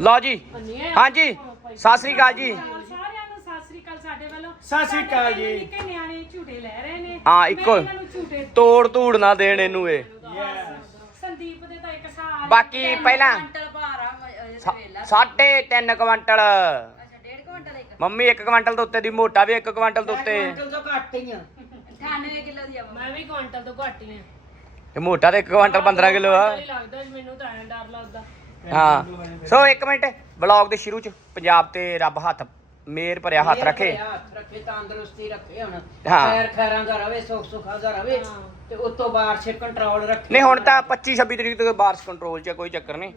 ਲਓ ਜੀ। ਹਾਂਜੀ। ਸਤਿ ਸ੍ਰੀ ਅਕਾਲ ਜੀ। ਸਾਰਿਆਂ ਨੂੰ ਸਤਿ ਸ੍ਰੀ ਅਕਾਲ ਸਾਡੇ ਵੱਲੋਂ। ਸਤਿ ਸ੍ਰੀ ਅਕਾਲ ਜੀ। ਨਿੱਕੇ ਨਿਆਣੇ ਝੂਟੇ ਲੈ ਰਹੇ ਨੇ। ਹਾਂ, ਮੈਂ ਇੱਕੋ। ਇਹਨਾਂ ਨੂੰ ਝੂਟੇ ਤੋੜ ਧੂੜ ਨਾ ਦੇਣ ਇਹਨੂੰ ਇਹ। ਸੰਦੀਪ ਦੇ ਤਾਂ ਇੱਕ ਸਾਲ ਬਾਕੀ ਪਹਿਲਾਂ ਕੁਇੰਟਲ ਭਾਰ ਆ ਅਹ, ਸਾ- ਕਰੇਲਾ ਸਾਢੇ ਤਿੰਨ ਕੁਇੰਟਲ ਅੱਛਾ ਡੇਢ ਕੁਇੰਟਲ ਇੱਕ। ਮੰਮੀ 1 ਕੁਇੰਟਲ ਤੋਂ ਉੱਤੇ ਦੀ ਮੋਟਾ ਵੀ 1 ਕੁਇੰਟਲ ਤੋਂ ਉੱਤੇ। ਕੁਇੰਟਲ ਤੋਂ ਘੱਟ ਹੀ ਆ। 98 ਕਿਲੋ ਦੀ ਆ ਮੈਂ ਵੀ ਕੁਆਂਟਲ ਤੋਂ ਘੱਟ ਹੀ ਆ। ਇਹ ਮੋਟਾ ਤੇ 1 ਕੁਇੰਟਲ 15 ਕਿਲੋ ਆ। ਹੀ ਲੱਗਦਾ ਮੈਨੂੰ ਤਾਂ ਐਂ ਡਰ ਲੱਗਦਾ। ਹਾਂ। ਸੋ ਇੱਕ ਮਿੰਟ ਵਲੌਗ ਦੇ ਸ਼ੁਰੂ ਚ ਪੰਜਾਬ ਤੇ ਰੱਬ ਹੱਥ ਮੇਰ ਭਰਿਆ ਹੱਥ ਰੱਖੇ। ਹੱਥ ਰੱਖੇ ਤੰਦਰੁਸਤੀ ਰੱਖੇ ਹੁਣ। ਹਾਂ। ਖੈਰ ਖੈਰਾਂ ਦਾ ਰਵੇ ਸੁੱਖ ਸੁਖਾ ਦਾ ਰਵੇ ਤੇ ਉਤੋਂ ਬਾਹਰ ਛੇ ਕੰਟਰੋਲ ਰੱਖੇ ਨਹੀਂ ਹੁਣ ਤਾਂ 25 26 ਤਰੀਕ ਤੋਂ ਬਾਰਿਸ਼ ਕੰਟਰੋਲ 'ਚ ਆ, ਕੋਈ ਚੱਕਰ ਨਹੀਂ।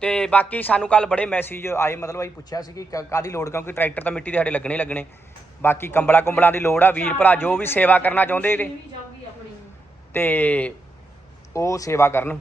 ਤੇ ਬਾਕੀ ਸਾਨੂੰ ਕੱਲ ਬੜੇ ਮੈਸੇਜ ਆਏ ਮਤਲਬ ਅਸੀਂ ਪੁੱਛਿਆ ਸੀ ਕਿ ਕ- ਕਾਹਦੀ ਲੋੜ ਕਿਉਂਕਿ ਟਰੈਕਟਰ ਤਾਂ ਮਿੱਟੀ ਦੇ ਸਾਡੇ ਲੱਗਣੇ ਹੀ ਲੱਗਣੇ। ਬਾਕੀ ਕੰਬਲਾ ਕੁੰਬਲਾਂ ਦੀ ਲੋੜ ਆ ਵੀਰ ਭਰਾ ਜੋ ਵੀ ਸੇਵਾ ਕਰਨਾ ਚਾਹੁੰਦੇ ਆਪਣੀ। ਤੇ ਉਹ ਸੇਵਾ ਕਰਨ।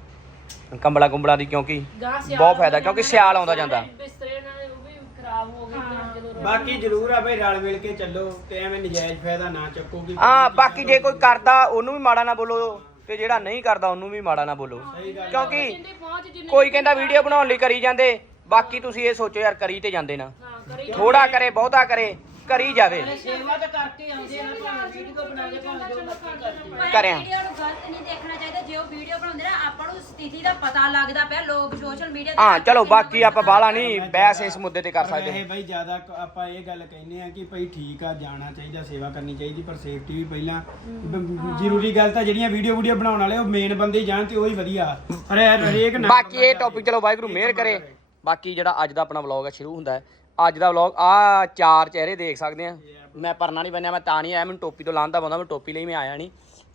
ਕੰਬਲਾ ਕੁੰਬਲਾਂ ਦੀ ਕਿਉਂਕਿ ਸਿਆਲ ਬਹੁਤ ਫਾਇਦਾ ਕਿਉਂਕਿ ਸਿਆਲ ਆਉਂਦਾ ਜਾਂਦਾ। ਬਿਸਤਰੇ ਨਾਲ ਉਹ ਵੀ ਖਰਾਬ ਹੋ ਗਏ ਜਦੋਂ ਬਾਕੀ ਜ਼ਰੂਰ ਆ ਬਈ ਰਲ ਮਿਲ ਕੇ ਚੱਲੋ ਤੇ ਐਵੇਂ ਨਜਾਇਜ਼ ਫਾਇਦਾ ਨਾ ਚੱਕੋਗੀ ਹਾਂ ਬਾਕੀ ਜੇ ਕੋਈ ਕਰਦਾ ਉਹਨੂੰ ਵੀ ਮਾੜਾ ਨਾ ਬੋਲੋ ਤੇ ਜਿਹੜਾ ਨਹੀਂ ਕਰਦਾ ਉਹਨੂੰ ਵੀ ਮਾੜਾ ਨਾ ਬੋਲੋ। ਕਿਉਂਕਿ ਜਿੰਦੇ ਪਹੁੰਚ ਜਿੰਨੇ ਕੋਈ ਕਹਿੰਦਾ ਵੀਡੀਓ ਬਣਾਉਣ ਲਈ ਕਰੀ ਜਾਂਦੇ ਬਾਕੀ ਤੁਸੀਂ ਇਹ ਸੋਚੋ ਯਾਰ ਕਰੀ ਤੇ ਜਾਂਦੇ ਨਾ। ਹਾਂ ਕਰੀ ਥੋੜਾ ਕਰੇ ਬਹੁਤਾ ਕਰੇ। ਕਰੀ ਜਾਵੇ। ਸੇਵਾ ਤਾਂ ਕਰਕੇ ਆਉਂਦੇ ਆ ਨਾ ਭਾਵੇਂ ਵੀਡੀਓ ਬਣਾ ਕੇ ਭਾਵੇਂ ਜੋ ਮਰਜ਼ੀ ਕਰਦੇ ਕਰਿਆ। ਵੀਡੀਓ ਨੂੰ ਗਲਤ ਨਹੀਂ ਦੇਖਣਾ ਚਾਹੀਦਾ। ਜੇ ਉਹ ਵੀਡੀਓ ਬਣਾਉਂਦੇ ਨਾ ਆਪਾਂ ਨੂੰ ਸਥਿਤੀ ਦਾ ਪਤਾ ਲੱਗਦਾ ਪਿਆ ਲੋਕ ਸੋਸ਼ਲ ਮੀਡੀਆ ਹਾਂ ਚਲੋ ਬਾਕੀ ਆਪਾਂ ਬਾਲਾ ਨਹੀਂ ਬਹਿਸ ਇਸ ਮੁੱਦੇ ਤੇ ਕਰ ਇਹ ਸਕਦੇ। ਬਈ ਜ਼ਿਆਦਾ ਆਪਾਂ ਇਹ ਗੱਲ ਕਹਿੰਦੇ ਆ ਕਿ ਭਈ ਠੀਕ ਆ ਜਾਣਾ ਚਾਹੀਦਾ ਸੇਵਾ ਕਰਨੀ ਚਾਹੀਦੀ ਪਰ ਸੇਫਟੀ ਵੀ ਪਹਿਲਾਂ ਬ- ਜ਼ਰੂਰੀ ਗੱਲ ਤਾਂ ਜਿਹੜੀਆਂ ਵੀਡੀਓ ਵੀਡੀਓ ਬਣਾਉਣ ਵਾਲੇ ਉਹ ਮੇਨ ਬੰਦੇ ਹੀ ਜਾਣ ਤੇ ਉਹੀ ਵਧੀਆ। ਪਰ ਇਹ ਹਰੇਕ ਨਾ ਬਾਕੀ ਇਹ ਟੌਪਿਕ ਚਲੋ ਵਾਹਿਗੁਰੂ ਮਿਹਰ ਕਰੇ। ਬਾਕੀ ਜਿਹੜਾ ਅੱਜ ਦਾ ਆਪਣਾ ਵਲੌਗ ਹੈ ਸ਼ੁਰੂ ਹੁੰਦਾ ਹੈ ਅੱਜ ਦਾ ਵਲੌਗ ਆ ਚਾਰ ਚਿਹਰੇ ਦੇਖ ਸਕਦੇ ਆ। ਮੈਂ ਪਰਨਾ ਨਹੀਂ ਬੰਨਿਆ ਮੈਂ ਤਾਂ ਨਹੀਂ ਆਇਆ ਮੈਨੂੰ ਟੋਪੀ ਤੋਂ ਲਾਂਦਾ ਬੰਦਾ ਮੈਂ ਟੋਪੀ ਲਈ ਮੈਂ ਆਇਆ ਨਹੀਂ।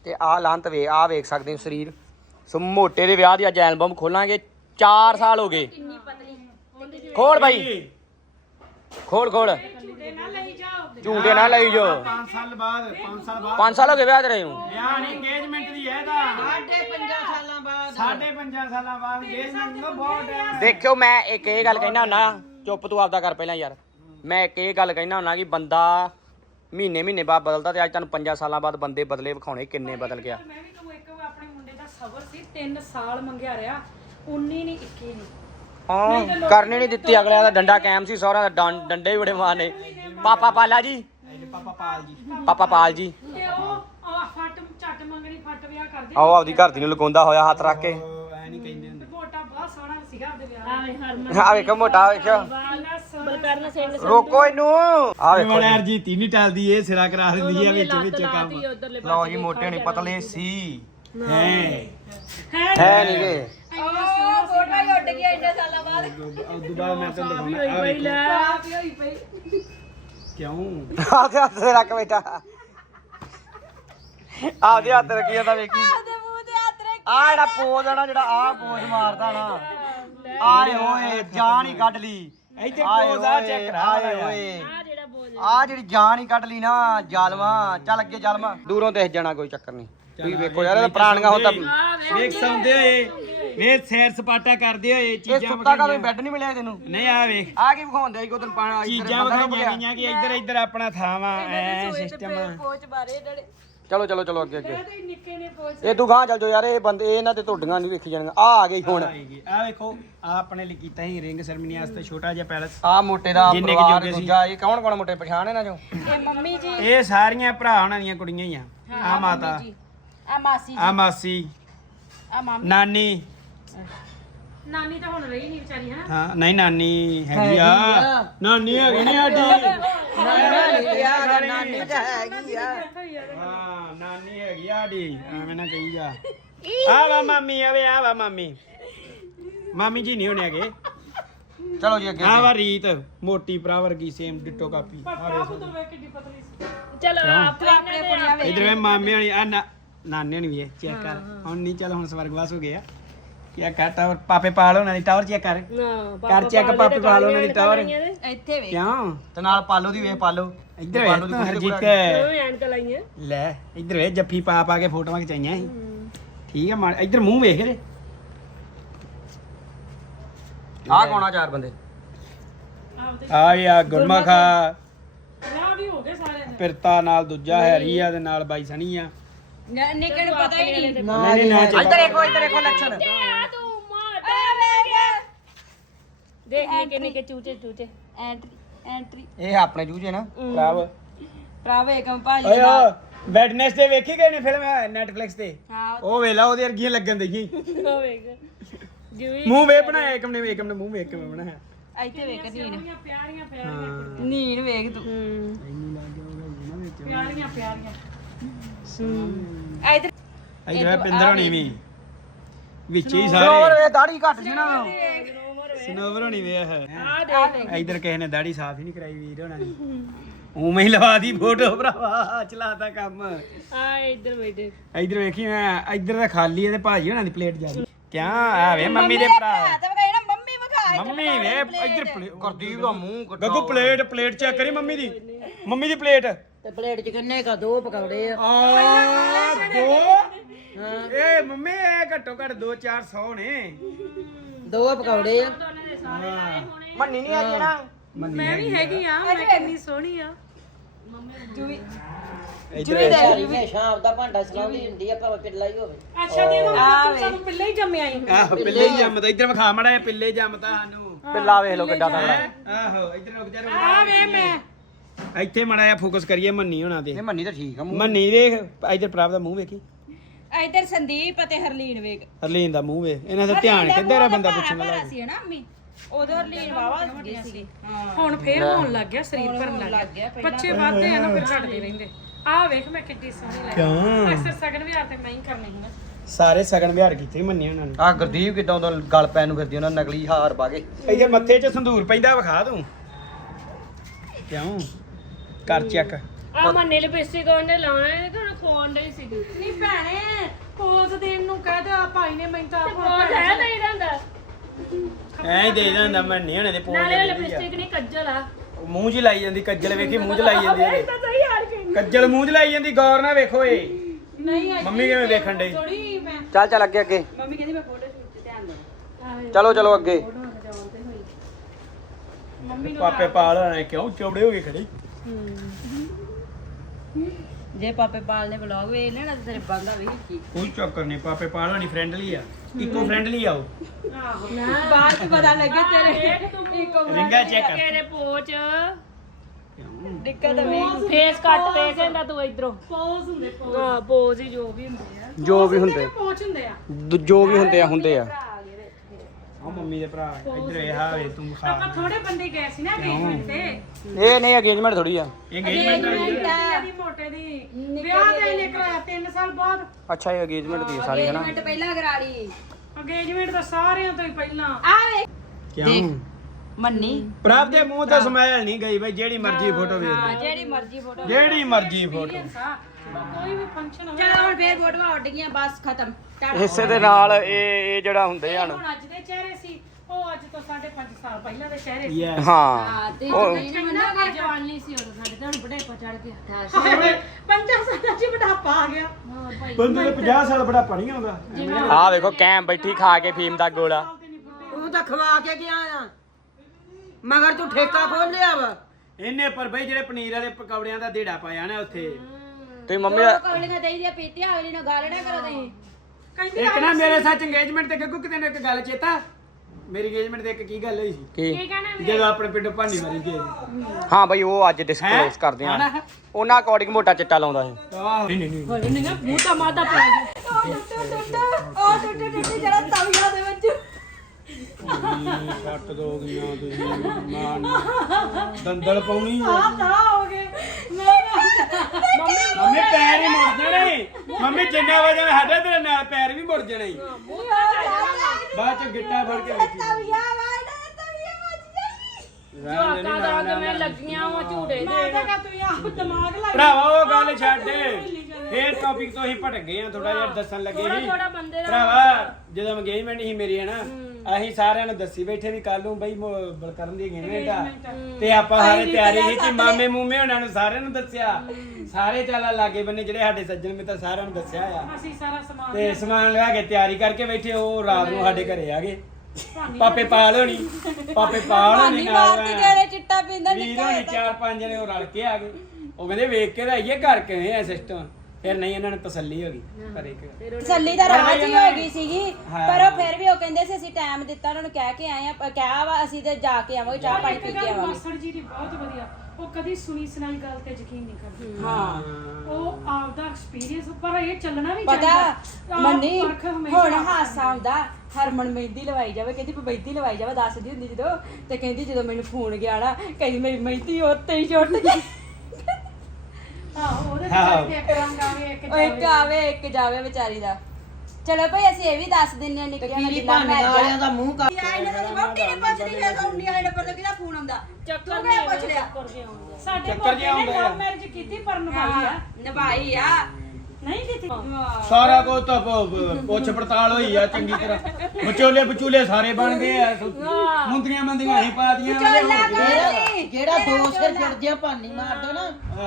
ਤੇ ਆਹ ਲਾਂਤ ਵੇ ਆਹ ਵੇਖ ਸਕਦੇ ਹੋ ਸਰੀਰ। ਸੋ ਮੋਟੇ ਦੇ ਵਿਆਹ ਦੀ ਅੱਜ ਐਲਬਮ ਖੋਲਾਂਗੇ 4 ਸਾਲ ਹੋ ਗਏ। ਕਿੰਨੀ ਪਤਲੀ ਖੋਲ ਬਾਈ। ਖੋਲ ਖੋਲ। ਝੂਟੇ ਨਾ ਲਈ ਜਾਓ। ਝੂਟੇ ਨਾ ਲਈ ਜੋ 5 ਸਾਲ ਬਾਅਦ 5 ਸਾਲ ਬਾਅਦ। 5 ਸਾਲ ਹੋ ਗਏ ਵਿਆਹ ਤੇਰੇ ਨੂੰ। ਵਿਆਹ ਨਹੀਂ ਇੰਗੇਜਮੈਂਟ ਦੀ ਹੈ ਦਾ ਸਾਢੇ 5 ਸਾਲਾਂ ਬਾਅਦ। ਸਾਢੇ 5 ਸਾਲਾਂ ਬਾਅਦ ਇੰਗੇਜਮੈਂਟ ਬਹੁਤ ਦੇਖਿਓ ਮੈਂ ਇੱਕ ਇਹ ਗੱਲ ਕਹਿਣਾ ਹੁੰਨਾ ਚੁੱਪ ਤੂੰ ਆਪਦਾ ਕਰ ਪਹਿਲਾਂ ਯਾਰ। ਮੈਂ ਇੱਕ ਇਹ ਗੱਲ ਕਹਿਣਾ ਹੁੰਨਾ ਕਿ ਬੰਦਾ ਮਹੀਨੇ ਮਹੀਨੇ ਬਾਅਦ ਬਦਲਦਾ ਤੇ ਅੱਜ ਤੁਹਾਨੂੰ 5 ਸਾਲਾਂ ਬਾਅਦ ਬੰਦੇ ਬਦਲੇ ਵਿਖਾਉਣੇ ਕਿੰਨੇ ਬਦਲ ਗਿਆ। ਮੈਂ ਵੀ ਕਹੂੰ ਇੱਕ ਵਾਰ ਆਪਣੇ ਮੁੰਡੇ ਦਾ ਸਬਰ ਸੀ 3 ਸਾਲ ਮੰਗਿਆ ਰਿਹਾ 19 ਨਹੀਂ 21 ਨਹੀਂ। ਹਾਂ ਕਰਨੇ ਨਹੀਂ ਦਿੱਤੀ ਅਗਲਿਆਂ ਦਾ ਡੰਡਾ ਕਾਇਮ ਸੀ ਸਹੁਰਾ ਦਾ ਡੰਡੇ ਵੀ ਬੜੇ ਮਾਰਨੇ। ਪਾਪਾ ਪਾਲਾ ਜੀ। ਪਾਪਾ ਪਾਲ ਜੀ। ਪਾਪਾ ਪਾਲ ਜੀ। ਤੇ ਉਹ ਆ ਫੱਟ ਝੱਟ ਮੰਗਣੀ ਫੱਟ ਵਿਆਹ ਕਰਦੀ ਆਓ ਆਪਦੀ ਘਰ ਦੀ ਨੂੰ ਲੁਕਾਉਂਦਾ ਹੋਇਆ ਹੱਥ ਰੱਖ ਕੇ ਉਹ ਐ ਨਹੀਂ ਕਹਿੰਦੇ ਹੁੰਦੇ ਮੋਟਾ ਬਹੁਤ ਸੋਹਣਾ ਸੀਗਾ ਉਹਦੇ ਵਿਆਹ ਆਵੇਂ ਹਰਮਨ ਆ ਵੇਖੋ ਮੋਟਾ ਵੇਖੋ ਬਲਕਰਨ ਸਿੰਘ ਰੋਕੋ ਇਹਨੂੰ। ਆ ਵੇਖੋ ਮੋੜਾ ਜੀ ਤੀ ਨਹੀਂ ਟਲਦੀ ਇਹ ਸਿਰਾ ਕਰਾ ਦਿੰਦੀ ਹੈ ਵਿੱਚ ਵਿੱਚ ਕੰਮ। ਲਓ ਜੀ ਮੋਟੇ ਨਹੀਂ ਪਤਲੇ ਸੀ। ਹੈ। ਹੈ ਨਹੀਂ ਗੇ ਉਹ ਫੋਟੋ ਹੀ ਉੱਡ ਗਿਆ ਇੰਨੇ ਸਾਲਾਂ ਬਾਅਦ। ਉਦੋਂ ਬਾਅਦ ਮੈਂ ਤੁਹਾਨੂੰ ਦਿਖਾਉਣਾ ਆ ਵੇਖੋ। ਆਪ ਹੋਈ ਪਈ। ਕਿਉਂ? ਆਪਦੇ ਹੱਥ ਤੇ ਰੱਖ ਬੇਟਾ ਆਪਦੇ ਹੱਥ ਰੱਖੀ ਜਾਂਦਾ ਵੇਖੀ। ਆ ਜਿਹੜਾ ਪੋਜ ਆ ਨਾ ਜਿਹੜਾ ਆ ਪੋਜ ਮਾਰਦਾ ਨਾ। ਆਏ ਓਏ ਜਾਨ ਹੀ ਕੱਢ ਲਈ। ਇੱਥੇ ਆ, ਓਏ, check ਕਰਾ ਆਏ। ਓਏ ਆ ਜਿਹੜਾ ਬੋਝ ਆ। ਜਿਹੜੀ ਜਾਨ ਹੀ ਕੱਢ ਲਈ ਨਾ ਜ਼ਾਲਮਾ। ਚੱਲ ਅੱਗੇ ਜ਼ਾਲਮਾ। ਦੂਰੋਂ ਦੇਖ ਜਾਣਾ ਕੋਈ ਚੱਕਰ ਨਹੀਂ। ਤੁਸੀਂ ਵੇਖੋ ਯਾਰ ਇਹ ਤਾਂ ਪੁਰਾਣੀਆਂ ਤਾਂ ਵੇਖ ਸੌਂਦੇ ਹੋਏ ਵੇਖ ਸੈਰ ਸਪਾਟਾ ਕਰਦੇ ਹੋਏ ਇਹ ਚੀਜ਼ਾਂ ਸੁੱਤਾ ਕਾ ਬੈੱਡ ਨਹੀਂ ਮਿਲਿਆ ਤੈਨੂੰ? ਨਹੀਂ ਆ ਵੇਖ। ਆ ਕੀ ਵਿਖਾਉਂਦੇ ਸੀ ਉਧਰ ਪਾਣਾ ਚੀਜ਼ਾਂ ਵਿਖਾਈਆਂ ਗਈਆਂ ਕਿ ਇੱਧਰ ਇੱਧਰ ਆਪਣਾ ਥਾਂ ਵਾ ਐ ਸਿਸਟਮ ਆ। ਪੋਚ ਬਾਰੇ ਜਿਹੜੇ ਚਲੋ ਚਲੋ ਚਲੋ ਅੱਗੇ ਅੱਗੇ। ਤੇ ਨਿੱਕੇ ਨੇ ਬੋਝ ਇਹ ਤੂੰ ਗਾਂ ਚੱਲ ਜਾ ਯਾਰ ਇਹ ਬੰਦੇ ਇਹਨਾਂ ਤੇ ਤੁਹਾਡੀਆਂ ਨਹੀਂ ਵੇਖੀ ਜਾਣੀਆਂ। ਆ ਆ ਗਈ ਹੁਣ। ਆਏਗੀ ਆ ਵੇਖੋ ਆ ਆਪਣੇ ਲਈ ਕੀਤਾ ਸੀ ਰਿੰਗ ਸੈਰਮਨੀ ਵਾਸਤੇ ਛੋਟਾ ਜਿਹਾ ਪੈਲਸ। ਆ ਮੋਟੇ ਦਾ ਜਿੰਨੇ ਕੁ ਪਰਿਵਾਰ ਜੋਗੇ ਸੀ। ਦੂਜਾ ਇਹ ਕੌਣ ਕੌਣ ਮੋਟੇ ਪਛਾਣ ਇਹਨਾਂ ਚੋਂ? ਇਹ ਮੰਮੀ ਜੀ। ਇਹ ਸਾਰੀਆਂ ਭਰਾ ਉਹਨਾਂ ਦੀਆਂ ਕੁੜੀਆਂ ਹੀ ਆ। ਆ ਮਾਤਾ। ਆ ਮਾਸੀ ਆ ਮਾਸੀ। ਆ ਮਾਮੀ। ਨਾਨੀ। ਨਾਨੀ ਤਾਂ ਹੁਣ ਰਹੀ ਨਹੀਂ ਵਿਚਾਰੀ ਹੈ ਹਾਂ ਨਹੀਂ ਨਾਨੀ ਹੈਗੀ ਆ। ਨਾਨੀ ਹੈਗੀ ਨਹੀਂ ਸਾਡੀ। ਨਾਨੀ ਤਾਂ ਹੈਗੀ ਆ ਹਾਂ ਨਾਨੀ ਹੈਗੀ ਆ ਸਾਡੀ ਐਵੇਂ ਨਾ ਕਹੀ ਜਾ। ਆ ਵਾ ਮਾਮੀ ਆਵੇ ਆ ਵਾ ਮਾਮੀ। ਮਾਮੀ ਜੀ ਨਹੀਂ ਹੋਣੇ ਹੈਗੇ। ਚਲੋ ਜੀ ਅੱਗੇ ਆ ਵਾ ਰੀਤ ਮੋਟੀ ਭਰਾ ਵਰਗੀ ਸੇਮ ਡਿੱਟੋ ਕਾਪੀ। ਚਲੋ ਆਪਣੇ ਕੁੜੀਆਂ ਵੇਖ ਇਧਰ ਵੇ ਮਾਮੇ ਵਾਲੀ ਆ ਨਾ- ਨਾਨੇ ਨਹੀਂ ਵੀ ਚੈੱਕ ਕਰ। ਹੁਣ ਨਹੀਂ ਚੱਲ ਹੁਣ ਸਵਰਗਵਾਸ ਹੋ ਗਏ ਆ। ਕੀ ਕਰ ਟਾਵਰ ਪਾਪੇ ਪਾਲ ਉਹਨਾਂ ਦੀ ਟਾਵਰ ਚੈੱਕ ਕਰ। ਕਰ ਚੈੱਕ ਪਾਪੇ ਪਾਲ ਉਹਨਾਂ ਦੀ ਟਾਵਰ ਇੱਥੇ ਵੇਖ। ਕਿਉਂ? ਤੇ ਨਾਲ ਪਾਲੋ ਦੀ ਵੇਖ ਪਾਲੋ। ਇੱਧਰ ਪਾਲੋ ਵੇ ਦੀ। ਹਰਜੀਤ ਐਨਕ ਲਾਈਆਂ। ਲੈ ਇੱਧਰ ਵੇ ਜੱਫੀ ਪਾ ਪਾ ਕੇ ਫੋਟੋਆਂ ਖਿਚਾਈਆਂ ਸੀ। ਠੀਕ ਹੈ ਮਾਂ ਇੱਧਰ ਮੂੰਹ ਵੇਖ ਰੇ ਆ ਕੌਣਾ ਚਾਰ ਬੰਦੇ? ਆ ਗਿਆ ਗੁਰਮਖਾ ਵਿਆਹ ਵੀ ਹੋ ਗਏ ਸਾਰਿਆਂ ਦੇ ਪਿਰਤਾ ਨਾਲ ਦੂਜਾ ਹੈਰੀ ਆ ਤੇ ਨਾਲ ਬਾਈ ਸਣੀ ਆ। ਨਿੱਕੇ ਨੂੰ ਪਤਾ ਹੀ ਨਹੀਂ। ਨਹੀਂ ਨਹੀਂ ਨਾ ਚੱਲ ਇੱਧਰ ਦੇਖੋ ਇੱਧਰ ਦੇਖੋ ਲੱਛਣ ਆ ਤੂੰ ਮਾਤਾ ਮੈਂ ਦੇਖ ਨਿੱਕੇ ਨਿੱਕੇ ਚੂਚੇ ਚੂਚੇ। ਐਂਟਰੀ ਐਂਟਰੀ ਇਹ ਆਪਣੇ ਜੂਝੇ ਨਾ। ਭਰਾਵ। ਭਰਾਵ ਏਕਮ ਭਾਜੀ ਓਏ ਓ ਵੈਡਨੈਸਡੇ ਵੇਖੀ ਗਏ ਨੇ ਫਿਲਮ ਨੈਟਫਲਿਕਸ ਤੇ? ਹਾਂ ਉਹ ਵੇਲਾ ਉਹਦੇ ਵਰਗੀਆਂ ਲੱਗਣ ਦਈ ਹੋਵੇਗਾ ਜਿਵੇਂ ਮੂੰਹ ਵੇ ਬਣਾਇਆ ਏਕਮ ਨੇ ਏਕਮ ਨੇ ਮੂੰਹ ਵੇਖ ਕੇ ਬਣਾਇਆ। ਇੱਥੇ ਵੇਖ ਨੀਨ। ਪਿਆਰੀਆਂ ਪਿਆਰੀਆਂ ਨੀਨ ਵੇਖ ਤੂੰ। ਪਿਆਰੀਆਂ ਪਿਆਰੀਆਂ। ਇੱਧਰ ਇਧਰ ਹੈ ਪਿੰਦਰ ਹੋਣੀ ਵੀ। ਵਿੱਚ ਹੀ ਸਾਰੇ। ਵੇ ਦਾੜੀ ਘੱਟ ਸੀ ਨਾ। ਸਨੋਵਰ ਹੋਣੀ ਵੇ ਹੈ ਆ ਦੇਖ। ਇਧਰ ਕਿਸੇ ਨੇ ਦਾੜੀ ਸਾਫ਼ ਹੀ ਨਹੀਂ ਕਰਾਈ ਵੀਰ ਹੋਣਾ ਨੇ ਉਵੇਂ ਹੀ ਲਵਾ ਦੀ ਫੋਟੋ ਭਰਾਵਾ ਚਲਾਤਾ ਕੰਮ। ਆ ਇੱਧਰ ਬੈਠੇ। ਇਧਰ ਵੇਖੀ ਮੈਂ ਇਧਰ ਤਾਂ ਖਾਲੀ ਹੈ ਤੇ ਭਾਜੀ ਹੋਣਾ ਦੀ ਪਲੇਟ ਜਾ ਰਹੀ ਕਿਆ ਆ ਵੇ ਮੰਮੀ ਦੇ ਭਰਾ? ਤਾਂ ਮੰਮੀ ਵੇ ਇਧਰ ਕਰਦੀਪ ਦਾ ਮੂੰਹ ਕੱਟਾ ਗੱਗੂ ਪਲੇਟ ਪਲੇਟ ਚੈੱਕ ਕਰੀ ਮੰਮੀ ਦੀ। ਮੰਮੀ ਦੀ ਪਲੇਟ ਤੇ ਪਲੇਟ ਚ ਕਿੰਨੇ ਕਾ ਦੋ ਪਕੌੜੇ ਆ। ਆ ਦੋ? ਇਹ ਮੰਮੀ ਇਹ ਘੱਟੋ ਘੱਟ 2-400 ਨੇ। ਦੋ ਪਕੌੜੇ ਆ। ਮੰਨੀ ਨਹੀਂ ਆਈ ਨਾ? ਮੈਂ ਵੀ ਹੈਗੀ ਆ। ਮੈਂ ਕਿੰਨੀ ਸੋਹਣੀ ਆ। ਇਧਰ ਮੈਂ ਸ਼ਾਮ ਦਾ ਭਾਂਡਾ ਸਲਾਉਂਦੀ ਹੁੰਦੀ ਆ ਭਾਵੇਂ ਪਿੱਲਾ ਹੀ ਹੋਵੇ। ਅੱਛਾ ਦੇ ਦੋ ਤੂੰ ਸਾਨੂੰ ਪਹਿਲਾਂ ਹੀ ਜੰਮਿਆ ਹੀ ਆਹ ਪਿੱਲੇ ਹੀ ਜੰਮਦਾ। ਇਧਰ ਵਿਖਾ ਮੜਾ ਪਿੱਲੇ ਜੰਮਦਾ ਸਾਨੂੰ। ਪਿੱਲਾ ਵੇਖ ਲੋ ਕਿੱਡਾ ਤਗੜਾ ਆਹੋ ਇਧਰ ਰੁਕ ਜਾ ਰੁਕ ਆ ਵੇ ਮੈਂ। ਇੱਥੇ ਮੜਾ ਆ ਫੋਕਸ ਕਰੀਏ ਮੰਨੀ ਹੋਣਾ ਤੇ। ਇਹ ਮੰਨੀ ਤਾਂ ਠੀਕ ਆ ਮੂੰਹ ਮੰਨੀ ਦੇਖ ਇਧਰ ਪ੍ਰਾਪ ਦਾ ਮੂੰਹ ਵੇਖੀ। ਇੱਧਰ ਸੰਦੀਪ ਅਤੇ ਹਰਲੀਨ ਵੇਖ। ਹਰਲੀਨ ਦਾ ਮੂੰਹ ਵੇ ਇਹਨਾਂ ਦਾ ਧਿਆਨ ਕਿੱਧਰ ਆ ਬੰਦਾ ਪੁੱਛਣ ਵਾਲਾ ਸੀ ਹਨਾ ਅੰਮੀ ਉਦੋਂ ਹਰਲੀਨ ਵਾਵਾ ਵੱਡੀ ਸੀ। ਹਾਂ। ਹੁਣ ਫੇਰ ਹੋਣ ਲੱਗ ਗਿਆ ਸਰੀਰ ਭਰਨ ਲੱਗ ਗਿਆ ਬੱਚੇ ਵੱਧਦੇ ਆ ਨਾ ਫਿਰ ਘਟਦੇ ਰਹਿੰਦੇ। ਆ ਵੇਖ ਮੈਂ ਕਿੱਡੀ ਸੋਹਣੀ ਲੱਗੀ। ਕਿਉਂ? ਅਕਸਰ ਸਗਨ ਵਿਆਹ ਤੇ ਮੈਂ ਹੀ ਕਰਨੀ ਨਾ। ਸਾਰੇ ਸਗਨ ਵਿਹਾਰ ਕੀਤੇ ਮੰਨੀ ਉਹਨਾਂ ਨੇ। ਆ ਗੁਰਦੀਪ ਕਿਦਾਂ ਉਹਦਾ ਗਲ ਪੈਣ ਨੂੰ ਫਿਰਦੀ ਉਹਨਾਂ ਨਕਲੀ ਹਾਰ ਪਾ ਕੇ। ਇੱਥੇ ਮੱਥੇ 'ਚ ਸੰਧੂਰ ਪੈਂਦਾ ਵਿਖਾ ਤੂੰ। ਕਿਉਂ? ਕਰ ਚੈੱਕ। ਆ ਮੰਨੇ ਲਿਪਸਟਿਕ ਉਹਨੇ ਲਾਉਣਾ ਹੈ ਤੁਹਾਨੂੰ ਖਵਾਉਣ ਡਈ ਸੀ ਨਹੀਂ ਭੈਣੇ ਪੋਜ਼ ਦੇਣ ਨੂੰ ਕਹਿ ਦਿਆ ਭਾਈ ਨੇ ਮੈਨੂੰ ਤਾਂ ਪੋਜ਼ ਹੈ ਨਹੀਂ ਰਹਿੰਦਾ ਐਂ ਹੀ ਦੇ ਜਾਂਦਾ ਮੰਨੀ ਹੋਣੇ ਦੇ ਪੋਲ ਨਾਲੇ ਲਿਪਸਟਿਕ ਨਹੀਂ ਕੱਜਲ ਆ। ਮੂੰਹ 'ਚ ਹੀ ਲਾਈ ਜਾਂਦੀ ਕੱਜਲ ਵੇਖੀ ਮੂੰਹ 'ਚ ਲਾਈ ਜਾਂਦੀ ਇਹਦੇ। ਤਾਂ ਸਹੀ ਹਾਲ ਕੇ ਕੱਜਲ ਮੂੰਹ 'ਚ ਲਾਈ ਜਾਂਦੀ ਗੌਰ ਨਾਲ ਵੇਖੋ ਏ ਨਹੀਂ ਮੰਮੀ ਕਿਵੇਂ ਵੇਖਣ ਡਈ? ਥੋੜੀ ਮੈਂ ਚੱਲ ਚੱਲ ਅੱਗੇ ਅੱਗੇ। ਮੰਮੀ ਕਹਿੰਦੀ ਮੈਂ ਫੋਟੋ ਸ਼ੂਟ ਤੇ ਧਿਆਨ ਦੇਣਾ। ਚਲੋ ਚਲੋ ਅੱਗੇ। ਮੰਮੀ ਨੂੰ ਪਾਪੇ ਪਾਲ ਹੋਣੇ ਕਿਉਂ? ਚੌੜੇ ਹੋ ਗਏ ਖੜੇ ਜੇ ਪਾਪੇ ਪਾਲ ਨੇ ਵਲੌਗ ਵੇਖ ਲੈਣਾ ਤੇ ਤੇਰੇ ਬੰਦਾ ਵੀ ਕੀ। ਕੋਈ ਚੱਕਰ ਨਹੀਂ ਪਾਪੇ ਪਾਲ ਹੋਣੀ ਫਰੈਂਡਲੀ ਆ। ਇੱਕੋ ਫਰੈਂਡਲੀ ਆਓ। ਬਾਅਦ ਚ ਪਤਾ ਲੱਗੇ ਤੇਰੇ ਰਿੰਗਾ ਚੈੱਕ ਕਰ। ਤੇਰੇ ਪੋਚ। ਦਿੱਕਤ ਵੀ ਫੇਸ ਕੱਟ ਫੇਸ ਹੁੰਦਾ ਤੂੰ ਇਧਰੋਂ। ਪੋਜ਼ ਹੁੰਦੇ ਹਾਂ ਪੋਜ਼ ਹੀ ਜੋ ਵੀ ਹੁੰਦੇ ਆ। ਜੋ ਵੀ ਹੁੰਦੇ ਪੋਚ ਹੁੰਦੇ ਆ? ਜੋ ਵੀ ਹੁੰਦੇ ਆ ਹੁੰਦੇ ਆ। ਆ ਮੰਮੀ ਦੇ ਭਰਾ ਇੱਧਰ ਇਹ ਹਾਵੇ ਤੂੰ ਖਾ। ਆਪਾਂ ਥੋੜੇ ਬੰਦੇ ਗਏ ਸੀ ਨਾ engagement ਤੇ। ਇਹ ਨਹੀਂ ਅਗੇਜਮੈਂਟ ਥੋੜੀ ਆ। ਇੰਗੇਜਮੈਂਟ ਦੀ ਮੋਟੇ ਦੀ। ਵਿਆਹ ਤੇ ਇਹਨੇ ਕਰਾਇਆ 3 ਸਾਲ ਬਾਅਦ। ਅੱਛਾ ਇਹ ਅਗੇਜਮੈਂਟ ਦੀ ਆ ਸਾਰੀ ਹੈ ਨਾ ਮਿੰਟ ਪਹਿਲਾਂ ਕਰਾ ਲਈ। ਅੰਗੇਜਮੈਂਟ ਤਾਂ ਸਾਰਿਆਂ ਤੋਂ ਹੀ ਪਹਿਲਾਂ। ਆ ਵੇ ਕਿਉਂ? ਮੰਨੀ। ਪ੍ਰਭ ਦੇ ਮੂੰਹ ਤੋਂ ਸਮੈਲ ਨਹੀਂ ਗਈ ਬਈ ਜਿਹੜੀ ਮਰਜ਼ੀ ਫੋਟੋ ਵੇਖ ਲੈ ਜਿਹੜੀ ਮਰਜ਼ੀ ਫੋਟੋ ਜਿਹੜੀ ਮਰਜ਼ੀ ਫੋਟੋ ਕੋਈ ਵੀ ਫੰਕਸ਼ਨ ਹੋਵੇ ਚਲ ਹੁਣ ਫੇਰ ਫੋਟੋਆਂ ਉੱਡ ਗਈਆਂ ਬਸ ਖਤਮ। ਟਾਟਾ। ਹਿੱਸੇ ਦੇ ਨਾਲ ਇਹ ਇਹ ਜਿਹੜਾ ਹੁੰਦੇ ਹਨ ਹੁਣ ਅੱਜ ਦੇ ਚਿਹਰੇ ਸੀ ਉਹ ਅੱਜ ਤੋਂ 5.5 ਸਾਲ ਪਹਿਲਾਂ ਦੇ ਚਿਹਰੇ ਸੀ। ਯੈਸ ਹਾਂ। ਹਾਂ ਤੇ ਉਹ- ਨਹੀਂ ਮੰਨਾਗਾ ਜਵਾਨੀ ਸੀ ਉਦੋਂ ਸਾਡੇ ਤਾਂ ਹੁਣ ਬੁਢਾਪਾ ਚੜ ਗਿਆ। ਪੰਜਾਂ ਸਾਲਾਂ ਚ ਬੁਢਾਪਾ ਆ ਗਿਆ। ਹਾਂ ਭਾਈ ਬੰਦੇ ਦੇ 50 ਸਾਲ ਬੜਾ ਪਣੀ ਆਉਂਦਾ। ਆ ਵੇਖੋ ਕੈਮ ਬੈਠੀ ਖਾ ਕੇ ਫੀਮ ਦਾ ਗੋਲਾ। ਤੂੰ ਤਾਂ ਖਵਾ ਕੇ ਗਿਆ ਆ। ਮਗਰ ਤੂੰ ਠੇਕਾ ਖੋਲ ਲਿਆ ਵਾ। ਇਹਨੇ ਪਰ ਬਈ ਜਿਹੜੇ ਪਨੀਰ ਵਾਲੇ ਪਕੌੜਿਆਂ ਦਾ ਢੇੜਾ ਪਾਇਆ ਨਾ ਉੱਥੇ। ਤੇ ਮੰਮੀ ਦਾ- ਕੋਲੀਆਂ ਦੇਈ ਦੀਆਂ ਪੀਤੀਆਂ ਅਗਲੀ ਨਾਲ ਗੱਲ ਨਾ ਕਰੋ ਤੁਸੀਂ। ਕਹਿੰਦੇ ਇੱਕ ਨਾ ਮੇਰੇ ਸੱਚ ਇੰਗੇਜਮੈਂਟ ਤੇ ਗੱਗੂ ਕਿਤੇ ਨੇ ਇੱਕ ਗੱਲ ਚੇਤਾ। ਮੇਰੀ ਇੰਗੇਜਮੈਂਟ ਤੇ ਇੱਕ ਕੀ ਗੱਲ ਹੋਈ ਸੀ? ਕੀ? ਕੀ ਕਹਿਣਾ ਜਦੋਂ ਆਪਣੇ ਪਿੰਡ ਭਾਂਡੀ ਮਾਰੀ ਗਏ ਹਾਂ ਬਈ ਉਹ ਅੱਜ ਡਿਸਕਲੋਜ਼ ਕਰਦੇ ਆ। ਉਹਨਾਂ ਅਕੋਰਡਿੰਗ ਮੋਟਾ ਚਿੱਟਾ ਲਾਉਂਦਾ ਇਹ ਆਹ। ਨਹੀਂ ਨਹੀਂ ਨਹੀਂ। ਨਹੀਂ ਮੂੰਹ ਤਾਂ ਮਾਦਾ ਪੈ ਗਿਆ ਉਹ ਟੁੱਟੇ ਟੁੱਟੇ ਜਿਹੜਾ ਤਵੀਆਂ ਦੇ ਵਿੱਚ। ਕੱਟ ਦੋ ਗੀਆਂ ਤੁਸੀਂ ਮਾਨ ਦੰਦਲ ਪਾਉਣੀ ਆ। ਤਾਂ ਹੋ ਗਏ। ਮੈਂ ਮੰਮੀ ਪੈਰ ਹੀ ਮੁੜ ਜਾਣੇ ਮੰਮੀ ਜਿੰਨਾ ਵਜਨ ਸਾਡਾ ਤੇਰੇ ਨਾਲ ਪੈਰ ਵੀ ਮੁੜ ਜਾਣੇ ਈ। ਬਾਅਦ ਚ ਗਿੱਟਾ ਫੜ ਕੇ ਵੇਖੀ ਰਹਿਣ ਦੇ ਨੀ, ਜਵਾਕਾਂ ਨਾ, ਦਾ ਨਾ, ਮੈਂ ਨਾ। ਲੱਗੀਆਂ ਵਾ ਝੂੜੇ ਦੇ ਮੈਂ ਤਾਂ ਤੂੰ ਆਪ ਦਿਮਾਗ ਲਾ ਭਰਾਵਾ ਉਹ ਗੱਲ ਛੱਡ ਫੇਰ ਟੌਪਿਕ ਤੋਂ ਹੀ ਭਟਕ ਗਏ ਆ ਥੋੜਾ ਜਿਹਾ ਦੱਸਣ ਲੱਗੇ ਸੀ। ਥੋੜਾ ਬੰਦੇ ਦਾ ਭਰਾਵਾ ਜਦੋਂ ਅੰਗੇਜਮੈਂਟ ਸੀ ਮੇਰੀ ਹੈ। ਨਾ ਅਸੀਂ ਸਾਰਿਆਂ ਨੂੰ ਦੱਸੀ ਬੈਠੇ ਵੀ ਕੱਲ ਨੂੰ ਬਈ ਮੋ- ਬਲਕਰਨ ਦੀ engagement ਆ। ਤੇ ਆਪਾਂ ਸਾਰੇ ਤਿਆਰੀ ਕੀਤੀ ਮਾਮੇ ਮੂਮੇ ਉਹਨਾਂ ਨੂੰ ਸਾਰਿਆਂ ਨੂੰ ਦੱਸਿਆ। ਸਾਰੇ ਚਾਲਾ ਲਾਗੇ ਬੰਨੇ ਜਿਹੜੇ ਸਾਡੇ ਸੱਜਣ ਮਿੱਤਰ ਸਾਰਿਆਂ ਨੂੰ ਦੱਸਿਆ ਆ। ਅਸੀਂ ਸਾਰਾ ਸਮਾਨ ਤੇ ਸਮਾਨ ਲਿਆ ਕੇ ਤਿਆਰੀ ਕਰਕੇ ਬੈਠੇ ਉਹ ਰਾਤ ਨੂੰ ਸਾਡੇ ਘਰੇ ਆ ਗਏ। ਪਾਪੇ ਪਾਲ ਹੋਣੀ ਪਾਪੇ ਪਾਲ ਹੋਣੀ ਨਾਲ ਮਾਰਦੀ ਜਿਹੜੇ ਚਿੱਟਾ ਪੀਂਦਾ ਵੀਰ ਹੋਣੀ ਚਾਰ ਪੰਜ ਜਣੇ ਉਹ ਰਲ ਕੇ ਆ ਗਏ। ਉਹ ਕਹਿੰਦੇ ਵੇਖ ਕੇ ਤਾਂ ਆਈਏ ਘਰ ਕਿਵੇਂ ਆ ਸਿਸਟਮ ਫਿਰ ਨਹੀਂ ਇਹਨਾਂ ਨੂੰ ਤਸੱਲੀ ਹੋ ਗਈ ਪਰ ਇੱਕ ਤਸੱਲੀ ਦਾ ਰਾਜ ਹੀ ਹੋ ਗਈ ਸੀਗੀ। ਪਰ ਉਹ ਫਿਰ ਵੀ ਉਹ ਕਹਿੰਦੇ ਸੀ ਅਸੀਂ ਟਾਈਮ ਦਿੱਤਾ ਉਹਨਾਂ ਨੂੰ ਕਹਿ ਕੇ ਆਏ ਆ ਕਿਹਾ ਵਾ ਅਸੀਂ ਤੇ ਜਾ ਕੇ ਆਵਾਂਗੇ ਚਾਹ ਪਾਣੀ ਪੀ ਕੇ ਆਵਾਂਗੇ। ਮਾਸੜ ਜੀ ਦੀ ਬਹੁਤ ਵਧੀਆ ਉਹ ਕਦੀ ਸੁਣੀ ਸੁਣਾਈ ਗੱਲ ਤੇ ਯਕੀਨ ਨਹੀਂ ਕਰਦੇ। ਹਾਂ। ਉਹ ਆਪਦਾ ਐਕਸਪੀਰੀਅੰਸ ਪਰ ਇਹ ਚੱਲਣਾ ਵੀ ਪਤਾ ਆਪ ਮੰਨੀ ਹੁਣ ਹਾਸਾ ਆਉਂਦਾ ਹਰਮਨ ਮਹਿੰਦੀ ਲਵਾਈ ਜਾਵੇ ਕਹਿੰਦੀ ਮਹਿੰਦੀ ਲਵਾਈ ਜਾਵੇ ਦੱਸਦੀ ਹੁੰਦੀ ਜਦੋਂ ਤੇ ਕਹਿੰਦੀ ਜਦੋਂ ਮੈਨੂੰ ਫੋਨ ਗਿਆ ਨਾ ਕਹਿੰਦੀ ਮੇਰੀ ਮਹਿੰਦੀ ਉੱਤੇ ਹੀ ਛੁੱਟ ਗਈ। ਉਹਦੇ ਆਹੋ। ਤੇ ਇੱਕ ਰੰਗ ਆਵੇ ਇੱਕ ਉਹ ਇੱਕ ਆਵੇ ਇੱਕ ਜਾਵੇ ਵਿਚਾਰੀ ਦਾ। ਚਲੋ ਭਾਈ ਅਸੀਂ ਇਹ ਵੀ ਦੱਸ ਦਿੰਨੇ ਆ ਨਿੱਕਿਆਂ ਨੂੰ ਕੀਰੀ ਜਿੰਨਾ ਭਾਣੇ ਮੈਂ ਵਾਲਿਆਂ ਦਾ ਮੂੰਹ। ਕਰ ਚੱਕਰ ਨਹੀਂ ਪੁੱਛ ਲਿਆ? ਸਾਡੇ ਚੱਕਰ ਕੋਲ ਜਿਹਾ ਆਉਂਦਾ ਲਵ ਮੈਰਿਜ ਕੀਤੀ ਪਰ ਨਿਭਾਈ ਆ। ਨਭਾਈ ਆ। ਨਹੀਂ ਕੀਤੀ। ਸਾਰਾ ਕੋ ਤਾਂ ਪ- ਪ- ਪੁੱਛ ਪੜਤਾਲ ਹੋਈ ਆ ਚੰਗੀ ਤਰ੍ਹਾਂ। ਵਿਚੋਲੇ ਵਿਚੂਲੇ ਸਾਰੇ ਬਣ ਗਏ ਆ। ਮੁੰਦਰੀਆਂ ਮੰਦੀਆਂ ਹੀ ਪਾ ਦੀਆਂ ਜਿਹੜਾ ਜਿਹੜਾ ਦੋ ਸਿਰ ਜੜਦਿਆਂ ਭਾਨੀ ਮਾਰਦਾ ਨਾ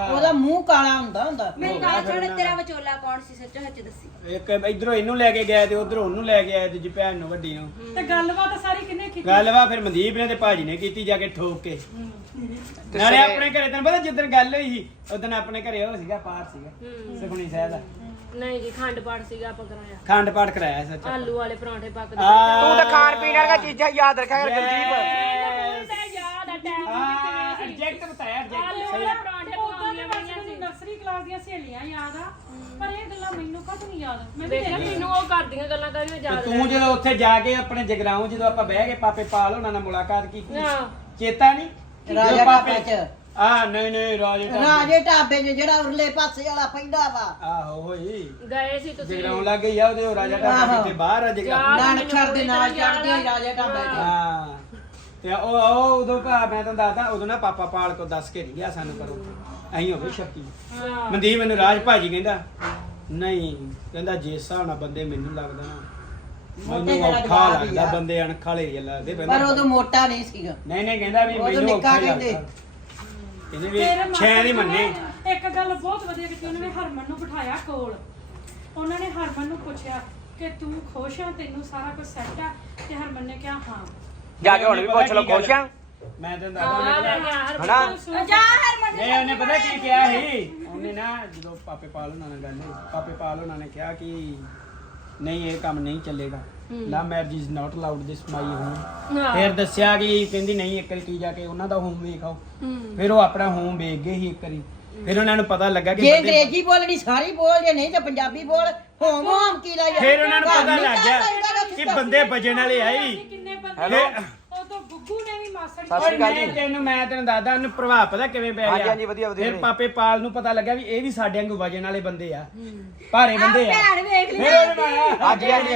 ਉਹਦਾ ਮੂੰਹ ਕਾਲਾ ਹੁੰਦਾ ਹੁੰਦਾ। ਮੇਰੀ ਗੱਲ ਸੁਣ ਤੇਰਾ ਵਿਚੋਲਾ ਕੌਣ ਸੀ ਸੱਚੋ ਸੱਚ ਦੱਸੀ। ਇੱਕ ਇਧਰੋਂ ਇਹਨੂੰ ਲੈ ਕੇ ਗਿਆ ਤੇ ਉਧਰੋਂ ਉਹਨੂੰ ਲੈ ਕੇ ਆਇਆ ਦੂਜੀ ਭੈਣ ਨੂੰ ਵੱਡੀ ਨੂੰ। ਤੇ ਗੱਲਬਾਤ ਸਾਰੀ ਕਿੰਨੇ ਕੀਤੀ? ਗੱਲ ਵਾ ਫਿਰ ਮਨਦੀਪ ਨੇ ਤੇ ਭਾਜੀ ਨੇ ਕੀਤੀ ਜਾ ਕੇ ਠੋਕ ਕੇ। ਨਾਲੇ ਆਪਣੇ ਘਰੇ ਤੈਨੂੰ ਪਤਾ ਜਿੱਦਣ ਗੱਲ ਹੋਈ ਸੀ ਉਦੋਂ ਆਪਣੇ ਘਰੇ ਉਹ ਸੀਗਾ ਪਾਠ ਸੀਗਾ ਸੁਖਣੀ ਸਾਹਿਬ ਦਾ। ਨਹੀਂ ਜੀ ਖੰਡ ਪਾਠ ਸੀਗਾ ਆਪਾਂ ਕਰਾਇਆ। ਖੰਡ ਪਾਠ ਕਰਾਇਆ ਸੱਚ। ਆਲੂ ਵਾਲੇ ਪਰੌਂਠੇ ਪੱਕਦੇ ਆ। ਤੂੰ ਤਾਂ ਖਾਣ ਪੀਣ ਵਾਲੀਆਂ ਚੀਜ਼ਾਂ ਯਾਦ ਰੱਖਿਆ ਕਰ ਗੁਰਦੀਪ। ਤੇ ਯਾਦ ਆ ਟਾਈਮ ਹਾਂ ਰਿਜੈਕਟ ਬਤਾਇਆ ਆਲੂ ਰਿਜੈਕਟ ਵਾਲੇ ਪਰੌਂਠੇ ਪਕਾਉਂਦੀਆਂ ਪਈਆਂ ਸੀ। ਨਰਸਰੀ ਕਲਾਸ ਦੀਆਂ ਸਹੇਲੀਆਂ ਯਾਦ ਆ ਪਰ ਇਹ ਗੱਲਾਂ ਮੈਨੂੰ ਕਦੋਂ ਨਹੀਂ ਯਾਦ? ਮੈਂ ਵੀ ਮੈਨੂੰ ਉਹ ਕਰਦੀਆਂ ਗੱਲਾਂ ਕਰੀਆਂ ਤੇ ਤੂੰ ਜਦੋਂ ਉੱਥੇ ਜਾ ਕੇ ਆਪਣੇ ਜਗਰਾਉਂ ਜਦੋਂ ਆਪਾਂ ਬਹਿ ਕੇ ਪਾਪੇ ਪਾਲ ਉਹਨਾਂ ਨਾਲ ਮੁਲਾਕਾਤ ਕੀਤੀ ਹਾਂ। ਚੇਤਾ ਨਹੀਂ? ਰਾਜਾ ਢਾਬੇ ਚ। ਆ ਨਹੀਂ ਨਹੀਂ ਰਾਜੇ ਢਾਬੇ। ਰਾਜੇ ਢਾਬੇ 'ਚ ਜਿਹੜਾ ਉਰਲੇ ਪਾਸੇ ਵਾਲਾ ਪੈਂਦਾ ਵਾ। ਆਹੋ ਹੋਈ। ਗਏ ਸੀ ਤੁਸੀਂ। ਜਗਰਾਉਂ ਲੱਗ ਗਈ ਆ ਉਹਦੇ ਉਹ ਰਾਜਾ ਢਾਬਾ ਕਿਤੇ ਬਾਹਰ ਆ ਜਗਰਾਉਂ ਨਾਨਕਸਰ ਦੇ ਨਾਲ ਚੜਦੀ ਆ ਰਾਜੇ ਢਾਬੇ 'ਚ ਹਾਂ। ਤੇ ਉਹ ਉਹ ਉਦੋਂ ਭਾ ਮੈਂ ਤੁਹਾਨੂੰ ਦੱਸਦਾ ਉਦੋਂ ਨਾ ਪਾਪਾ ਪਾਲ ਕੋ ਦੱਸ ਕੇ ਨਹੀਂ ਗਿਆ ਸਾਨੂੰ ਕਰੋ ਅਸੀਂ ਹੋ ਗਏ ਸ਼ੱਕੀ। ਮਨਦੀਪ ਮੈਨੂੰ ਰਾਜ ਭਾਜੀ ਕਹਿੰਦਾ ਨਹੀਂ ਕਹਿੰਦਾ ਜੇ ਹਿਸਾਬ ਨਾਲ ਬੰਦੇ ਮੈਨੂੰ ਲੱਗਦਾ ਨਾ ਮੋਟੇ ਮੈਨੂੰ ਜਿਹੜਾ ਔਖਾ ਜਵਾਬ ਹੀ ਲੱਗਦਾ ਆ। ਬੰਦੇ ਅਣਖਾਲੇ ਜਿਹੇ ਲੱਗਦੇ ਪਰ ਉਦੋਂ ਮੋਟਾ ਨਹੀਂ ਸੀਗਾ। ਨਹੀਂ ਨਹੀਂ ਕਹਿੰਦਾ ਵੀ ਉਦੋਂ ਮੈਨੂੰ ਨਿੱਕਾ ਔਖਾ ਹੀ ਕਹਿੰਦੇ। ਇਹਨੇ ਵੀ ਤੇਰੇ ਮਾਸਟਰ ਛੇ ਨਹੀਂ ਜੀ ਮੰਨੇ। ਨੇ ਇੱਕ ਗੱਲ ਬਹੁਤ ਵਧੀਆ ਕੀਤੀ ਉਹਨਾਂ ਨੇ ਹਰਮਨ ਨੂੰ ਬਿਠਾਇਆ ਕੋਲ। ਉਹਨਾਂ ਨੇ ਹਰਮਨ ਨੂੰ ਪੁੱਛਿਆ ਕਿ ਤੂੰ ਖੁਸ਼ ਆ ਤੈਨੂੰ ਸਾਰਾ ਕੁਝ ਸੈੱਟ ਆ? ਤੇ ਹਰਮਨ ਨੇ ਕਿਹਾ ਹਾਂ। ਜਾ ਕੇ ਹੁਣ ਵੀ ਪੁੱਛ ਲਓ ਖੁਸ਼ ਆ? ਮੈਂ ਤੈਨੂੰ ਦੱਸਦਾ ਹਨਾ ਜਾ ਹਰਮਨ ਨਹੀਂ ਉਹਨੇ ਪਤਾ ਕੀ ਕਿਹਾ ਸੀ? ਉਹਨੇ ਨਾ ਜਦੋਂ ਪਾਪੇ ਪਾਲ ਉਹਨਾਂ ਨਾਲ ਗੱਲ ਹੋਈ ਪਾਪੇ ਪਾਲ ਉਹਨਾਂ ਨੇ ਕਿਹਾ ਕਿ ਨਹੀਂ ਇਹ ਕੰਮ ਨਹੀਂ ਚੱਲੇਗਾ। ਲਾ marriage is not allowed this my home ਫਿਰ ਦੱਸਿਆ ਕਿ ਕਹਿੰਦੀ ਨਹੀਂ ਇੱਕ ਵਾਰੀ ਕੀ ਜਾ ਕੇ ਉਹਨਾਂ ਦਾ ਹੋਮ ਵੇਖਾਓ ਫਿਰ ਉਹ ਆਪਣਾ ਹੋਮ ਵੇਖ ਗਏ ਸੀ ਇੱਕ ਵਾਰੀ। ਫਿਰ ਉਹਨਾਂ ਨੂੰ ਪਤਾ ਲੱਗਾ ਕਿ ਜੇ ਬੰਦੇ ਅੰਗਰੇਜ਼ੀ ਬੋਲਣੀ ਸਾਰੀ ਬੋਲ ਜੇ ਨਹੀਂ ਤਾਂ ਪੰਜਾਬੀ ਬੋਲ। ਹੋਮ ਹੋਮ ਕੀ ਦਾ ਫਿਰ ਉਹਨਾਂ ਨੂੰ ਪਤਾ ਲੱਗ ਗਿਆ ਕਿ ਬੰਦੇ ਵਜਣ ਵਾਲੇ ਆਈ ਕਿੰਨੇ ਬੰਦੇ ਹੈਲੋ ਉਦੋਂ ਗੁੱਗੂ ਨੇ ਵੀ ਮਾਸੜ ਸਤਿ ਸ਼੍ਰੀ ਅਕਾਲ ਮੈਂ ਜੀ। ਤੈਨੂੰ ਮੈਂ ਤੈਨੂੰ ਦੱਸਦਾ ਉਹਨੂੰ ਪ੍ਰਭਾਵ ਪਤਾ ਕਿਵੇਂ ਪੈ ਗਿਆ? ਹਾਂਜੀ, ਹਾਂਜੀ, ਵਧੀਆ, ਵਧੀਆ, ਫਿਰ। ਪਾਪੇ ਪਾਲ ਨੂੰ ਪਤਾ ਲੱਗਾ ਵੀ ਇਹ ਵੀ ਸਾਡੇ ਵਾਂਗੂ ਵਜਣ ਵਾਲੇ ਬੰਦੇ ਆ। ਭਾਰੇ ਬੰਦੇ ਆ। ਭੈਣ ਵੇਖ ਲਈ। ਹਾਂਜੀ ਹਾਂਜੀ।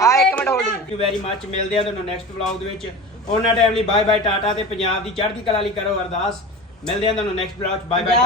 ਆ ਇੱਕ minute hold thank you very much ਮਿਲਦੇ ਆ ਤੁਹਾਨੂੰ ਨੈਕਸਟ ਵਲੌਗ ਦੇ ਵਿੱਚ। ਉਹਨਾਂ ਟਾਈਮ ਲਈ ਬਾਏ ਬਾਏ ਟਾਟਾ ਤੇ ਪੰਜਾਬ ਦੀ ਚੜ੍ਹਦੀ ਕਲਾ ਲਈ ਕਰੋ ਅਰਦਾਸ। ਮਿਲਦੇ ਆ ਤੁਹਾਨੂੰ ਨੈਕਸਟ ਵਲੌਗ ਬਾਏ ਬਾਏ